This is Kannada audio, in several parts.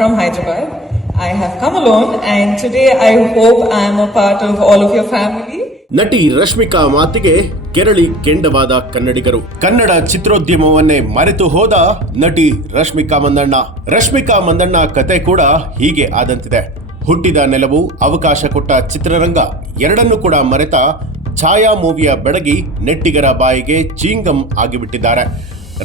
from Hyderabad. I have come alone and today I hope I am a part of all of your family. ನಟಿ ರಶ್ಮಿಕಾ ಮಾತಿಗೆ ಕೆರಳಿ ಕೆಂಡವಾದ ಕನ್ನಡಿಗರು. ಕನ್ನಡ ಚಿತ್ರೋದ್ಯಮವನ್ನೇ ಮರೆತು ಹೋದ ನಟಿ ರಶ್ಮಿಕಾ ಮಂದಣ್ಣ. ರಶ್ಮಿಕಾ ಮಂದಣ್ಣ ಕತೆ ಕೂಡ ಹೀಗೆ ಆದಂತಿದೆ. ಹುಟ್ಟಿದ ನೆಲವು, ಅವಕಾಶ ಕೊಟ್ಟ ಚಿತ್ರರಂಗ ಎರಡನ್ನೂ ಕೂಡ ಮರೆತ ಛಾಯಾ ಮೂವಿಯ ಬೆಡಗಿ ನೆಟ್ಟಿಗರ ಬಾಯಿಗೆ ಚೀಂಗಂ ಆಗಿಬಿಟ್ಟಿದ್ದಾರೆ.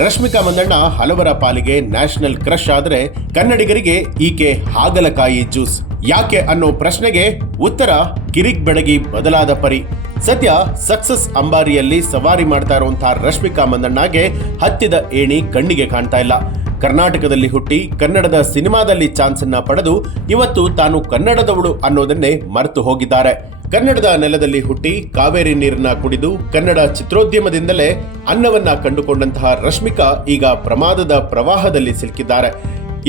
ರಶ್ಮಿಕಾ ಮಂದಣ್ಣ ಹಲವರ ಪಾಲಿಗೆ ನ್ಯಾಷನಲ್ ಕ್ರಶ್ ಆದರೆ ಕನ್ನಡಿಗರಿಗೆ ಈಕೆ ಹಾಗಲಕಾಯಿ ಜ್ಯೂಸ್. ಯಾಕೆ ಅನ್ನೋ ಪ್ರಶ್ನೆಗೆ ಉತ್ತರ ಕಿರಿಕ್ ಬೆಡಗಿ ಬದಲಾದ ಪರಿ. ಸದ್ಯ ಸಕ್ಸಸ್ ಅಂಬಾರಿಯಲ್ಲಿ ಸವಾರಿ ಮಾಡ್ತಾ ಇರುವಂತಹ ರಶ್ಮಿಕಾ ಮಂದಣ್ಣಗೆ ಹತ್ತಿದ ಏಣಿ ಕಣ್ಣಿಗೆ ಕಾಣ್ತಾ ಇಲ್ಲ. ಕರ್ನಾಟಕದಲ್ಲಿ ಹುಟ್ಟಿ ಕನ್ನಡದ ಸಿನಿಮಾದಲ್ಲಿ ಚಾನ್ಸ್ ಅನ್ನ ಪಡೆದು ಇವತ್ತು ತಾನು ಕನ್ನಡದವಳು ಅನ್ನೋದನ್ನೇ ಮರೆತು ಹೋಗಿದ್ದಾರೆ. ಕನ್ನಡದ ನೆಲದಲ್ಲಿ ಹುಟ್ಟಿ ಕಾವೇರಿ ನೀರನ್ನ ಕುಡಿದು ಕನ್ನಡ ಚಿತ್ರೋದ್ಯಮದಿಂದಲೇ ಅನ್ನವನ್ನ ಕಂಡುಕೊಂಡಂತಹ ರಶ್ಮಿಕಾ ಈಗ ಪ್ರಮಾದದ ಪ್ರವಾಹದಲ್ಲಿ ಸಿಲುಕಿದ್ದಾರೆ.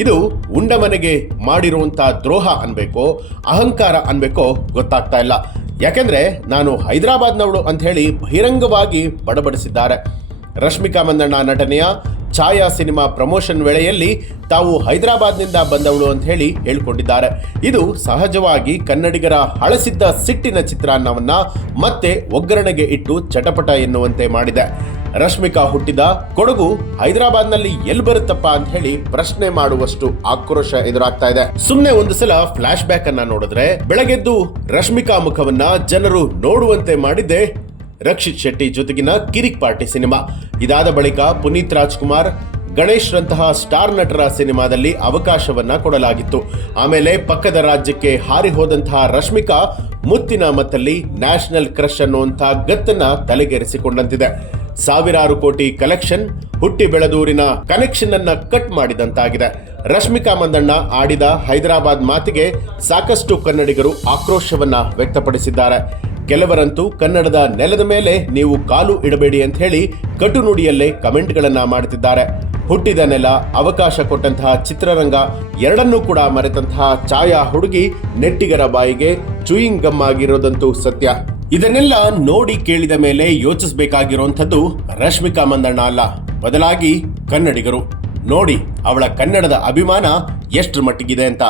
ಇದು ಉಂಡ ಮನೆಗೆ ಮಾಡಿರುವಂತಹ ದ್ರೋಹ ಅನ್ಬೇಕೋ ಅಹಂಕಾರ ಅನ್ಬೇಕೋ ಗೊತ್ತಾಗ್ತಾ ಇಲ್ಲ. ಯಾಕೆಂದ್ರೆ ನಾನು ಹೈದರಾಬಾದ್ನವಳು ಅಂತ ಹೇಳಿ ಬಹಿರಂಗವಾಗಿ ಬಡಬಡಿಸಿದ್ದಾರೆ. ರಶ್ಮಿಕಾ ಮಂದಣ್ಣ ನಟನೆಯ ಛಾಯಾ ಸಿನಿಮಾ ಪ್ರಮೋಷನ್ ವೇಳೆಯಲ್ಲಿ ತಾವು ಹೈದರಾಬಾದ್ನಿಂದ ಬಂದವಳು ಅಂತ ಹೇಳಿ ಹೇಳ್ಕೊಂಡಿದ್ದಾರೆ. ಇದು ಸಹಜವಾಗಿ ಕನ್ನಡಿಗರ ಹಳಸಿದ್ದ ಸಿಟ್ಟಿನ ಚಿತ್ರಾನ್ನವನ್ನ ಮತ್ತೆ ಒಗ್ಗರಣೆಗೆ ಇಟ್ಟು ಚಟಪಟ ಎನ್ನುವಂತೆ ಮಾಡಿದೆ. ರಶ್ಮಿಕಾ ಹುಟ್ಟಿದ ಕೊಡಗು ಹೈದರಾಬಾದ್ನಲ್ಲಿ ಎಲ್ಲಿ ಬರುತ್ತಪ್ಪ ಅಂತ ಹೇಳಿ ಪ್ರಶ್ನೆ ಮಾಡುವಷ್ಟು ಆಕ್ರೋಶ ಎದುರಾಗ್ತಾ ಇದೆ. ಸುಮ್ನೆ ಒಂದು ಸಲ ಫ್ಲಾಶ್ ಬ್ಯಾಕ್ ಅನ್ನ ನೋಡಿದ್ರೆ ಬೆಳಗೆದ್ದು ರಶ್ಮಿಕಾ ಮುಖವನ್ನ ಜನರು ನೋಡುವಂತೆ ಮಾಡಿದ್ದೆ ರಕ್ಷಿತ್ ಶೆಟ್ಟಿ ಜೊತೆಗಿನ ಕಿರಿಕ್ ಪಾರ್ಟಿ ಸಿನಿಮಾ. ಇದಾದ ಬಳಿಕ ಪುನೀತ್ ರಾಜ್ಕುಮಾರ್, ಗಣೇಶ್ ರಂತಹ ಸ್ಟಾರ್ ನಟರ ಸಿನಿಮಾದಲ್ಲಿ ಅವಕಾಶವನ್ನ ಕೊಡಲಾಗಿತ್ತು. ಆಮೇಲೆ ಪಕ್ಕದ ರಾಜ್ಯಕ್ಕೆ ಹಾರಿ ಹೋದಂತಹ ರಶ್ಮಿಕಾ ಮುತ್ತಿನ ಮತ್ತಲ್ಲಿ ನ್ಯಾಷನಲ್ ಕ್ರಶ್ ಅನ್ನುವಂತಹ ಗತ್ತನ್ನ ತಲೆಗೆರೆಸಿಕೊಂಡಂತಿದೆ. ಸಾವಿರಾರು ಕೋಟಿ ಕಲೆಕ್ಷನ್, ಹುಟ್ಟಿ ಬೆಳೆದೂರಿನ ಕನೆಕ್ಷನ್ ಅನ್ನ ಕಟ್ ಮಾಡಿದಂತಾಗಿದೆ. ರಶ್ಮಿಕಾ ಮಂದಣ್ಣ ಆಡಿದ ಹೈದರಾಬಾದ್ ಮಾತಿಗೆ ಸಾಕಷ್ಟು ಕನ್ನಡಿಗರು ಆಕ್ರೋಶವನ್ನ ವ್ಯಕ್ತಪಡಿಸಿದ್ದಾರೆ. ಕೆಲವರಂತೂ ಕನ್ನಡದ ನೆಲದ ಮೇಲೆ ನೀವು ಕಾಲು ಇಡಬೇಡಿ ಅಂತ ಹೇಳಿ ಕಟು ನುಡಿಯಲ್ಲೇ ಕಮೆಂಟ್ಗಳನ್ನ ಮಾಡುತ್ತಿದ್ದಾರೆ. ಹುಟ್ಟಿದ ನೆಲ, ಅವಕಾಶ ಕೊಟ್ಟಂತಹ ಚಿತ್ರರಂಗ ಎರಡನ್ನೂ ಕೂಡ ಮರೆತಂತಹ ಛಾಯಾ ಹುಡುಗಿ ನೆಟ್ಟಿಗರ ಬಾಯಿಗೆ ಚೂಯಿಂಗ್ ಗಮ್ ಆಗಿರೋದಂತೂ ಸತ್ಯ. ಇದನ್ನೆಲ್ಲ ನೋಡಿ ಕೇಳಿದ ಮೇಲೆ ಯೋಚಿಸಬೇಕಾಗಿರುವಂಥದ್ದು ರಶ್ಮಿಕಾ ಮಂದಣ್ಣ ಅಲ್ಲ, ಬದಲಾಗಿ ಕನ್ನಡಿಗರು. ನೋಡಿ ಅವಳ ಕನ್ನಡದ ಅಭಿಮಾನ ಎಷ್ಟರ ಮಟ್ಟಿಗಿದೆ ಅಂತ.